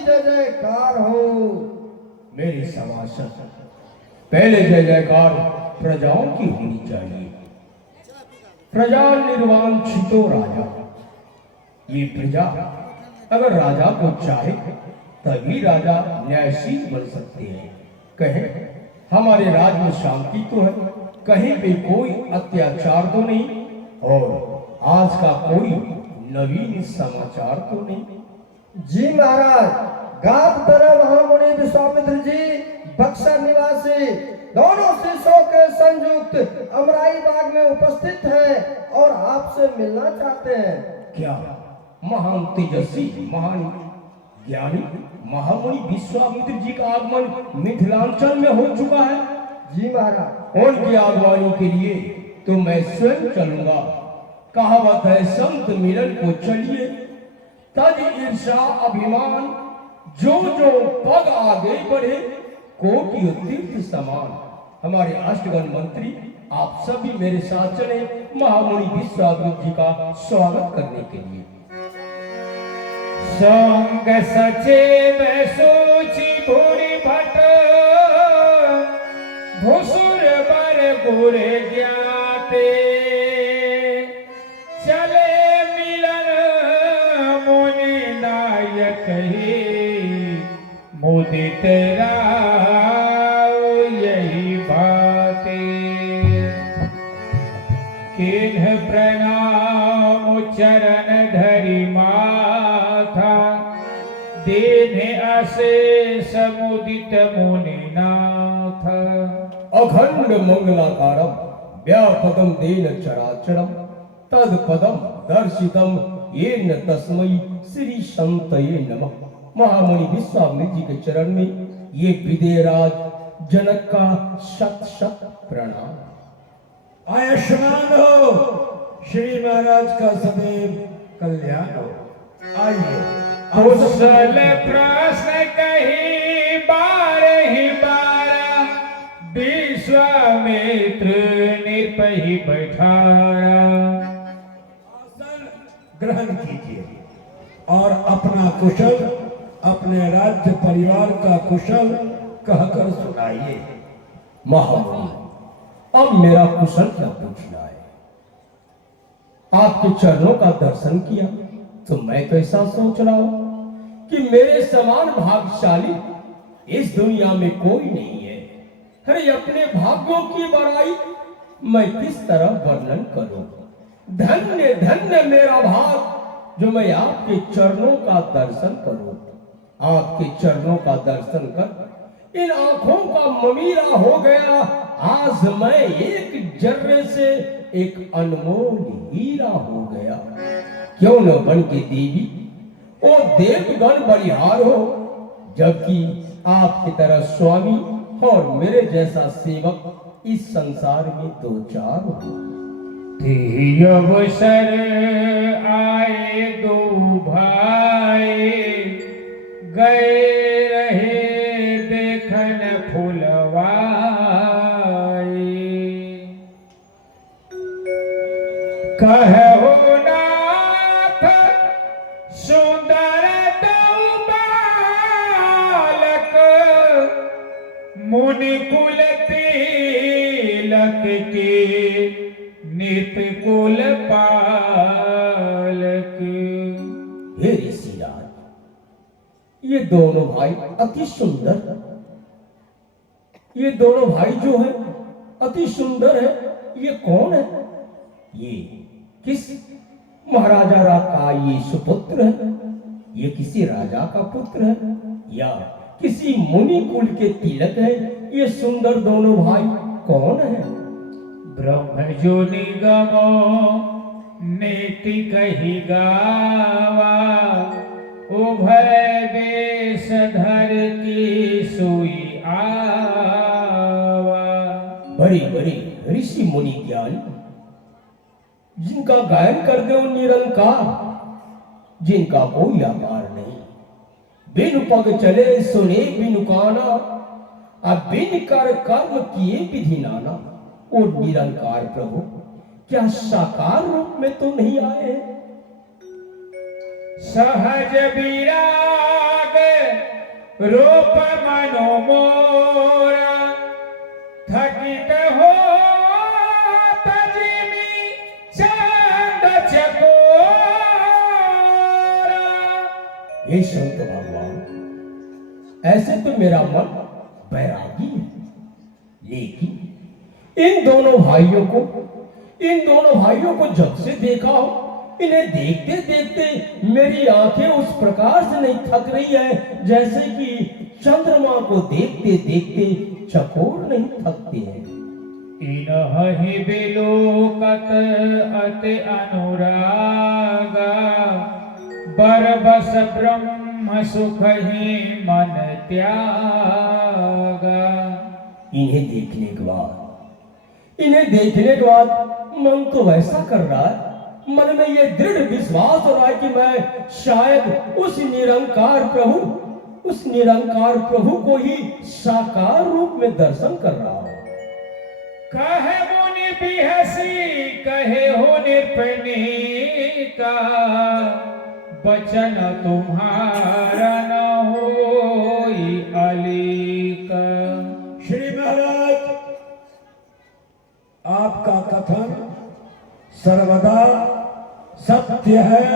जय जयकार हो। मेरे सभासद, पहले जय जयकार प्रजाओं की होनी चाहिए। प्रजा निर्वांछितो राजा। ये प्रजा अगर राजा को चाहे तभी राजा न्यायशील बन सकते हैं। कहें हमारे राज्य में शांति तो है, कहीं पे कोई अत्याचार तो नहीं, और आज का कोई नवीन समाचार तो नहीं। जी महाराज, गाद तरह महामुनि विश्वामित्र जी बक्सर निवासी दोनों शिष्यों के संयुक्त अमराई बाग में उपस्थित हैं और आपसे मिलना चाहते हैं। क्या महान तेजस्वी, महान ज्ञानी महामुनि विश्वामित्र जी का आगमन मिथिलांचल में हो चुका है? जी महाराज। उनकी आगवानी के लिए तो मैं स्वयं चलूंगा। कहावत है संत मिलन को चलिए, तज ईर्षा अभिमान, जो जो पग आगे बढ़े कोटि तीर्थ समान। हमारे अष्टगण मंत्री आप सभी मेरे साथ चले महामुनि विश्वामित्र जी का स्वागत करने के लिए। संग सचेत सोची भूरि भट, भुसुर बर गुर ज्ञाते, चले मिलन मुनि नायक ही, मुदित राव यही बाते। किन्ह प्रणाम चरण धरि माथा, देने अशेष मुदित मुनिनाथ। अखंड मंगलाकारम व्यापकम देन चराचरम, तद पदम दर्शितम येन तस्मै श्री संतये नमः। महामुनि विश्वामित्र जी के चरण में ये विदेराज जनक का शत शत प्रणाम। आयुष्मान हो, श्री महाराज का सदैव कल्याण हो। आइए। कुशल प्रश्न कही बारहि बारा, विश्वामित्र निर्भय बैठारा। आसन ग्रहण कीजिए और अपना कुशल, अपने राज्य परिवार का कुशल कहकर सुनाइए। महामुनि, अब मेरा कुशल क्या पूछना है? आपके चरणों का दर्शन किया तो मैं तो ऐसा सोच रहा हूं कि मेरे समान भाग्यशाली इस दुनिया में कोई नहीं है। अरे अपने भाग्यों की बड़ाई मैं किस तरह वर्णन करूं? धन्य धन्य मेरा भाग जो मैं आपके चरणों का दर्शन करूं। आपके चरणों का दर्शन कर इन आंखों का ममीरा हो गया। आज मैं एक जर्रे से एक अनमोल हीरा हो गया। क्यों न बन के देवी ओ देवगण बलिहार हो, जबकि आपकी तरह स्वामी और मेरे जैसा सेवक इस संसार में दो चार हो। अवसर आए दो भाई, गए रहे देखन फुलवाई। कहो नाथ सुंदर दो बालक, मुनि कुल तिलक के नित कुल पालक। हे ऋषिराज, ये दोनों भाई अति सुंदर, ये दोनों भाई जो है अति सुंदर है। ये कौन है? ये किस महाराजा का ये सुपुत्र है? ये किसी राजा का पुत्र है या किसी मुनि कुल के तिलक है? ये सुंदर दोनों भाई कौन है? ब्रह्म जो निगमो नीति कही गावा, उभय देश धरती सोई आवा। बड़े बड़े ऋषि मुनि ज्ञानी, जिनका गायन कर दो निरंकार, जिनका कोई आकार नहीं, बिन पग चले सुने बिनु काना, अब बिन कर कर्म किए विधि नाना। वो निरंकार प्रभु क्या साकार रूप में तो नहीं आए? सहज विराग रूप मनो मोरा थकित हो तजिमी चांद चकोरा। हे संत भगवान, ऐसे तो मेरा मन बैरागी है, लेकिन इन दोनों भाइयों को जब से देखा हो, इन्हें देखते देखते मेरी आंखें उस प्रकार से नहीं थक रही है जैसे कि चंद्रमा को देखते देखते चकोर नहीं थकते हैं। इनहि बिलोकत अति अनुरागा बरबस ब्रह्म सुख ही मन त्यागा। इन्हें देखने के बाद मन तो वैसा कर रहा है, मन में ये दृढ़ विश्वास हो रहा है कि मैं शायद उस निरंकार प्रभु को ही साकार रूप में दर्शन कर रहा हूं। कहे मुनि बिहसी कहे हो निरपनीका बचन तुम्हारा न होई अलीका। श्री महाराज, आपका कथन सर्वदा सत्य है।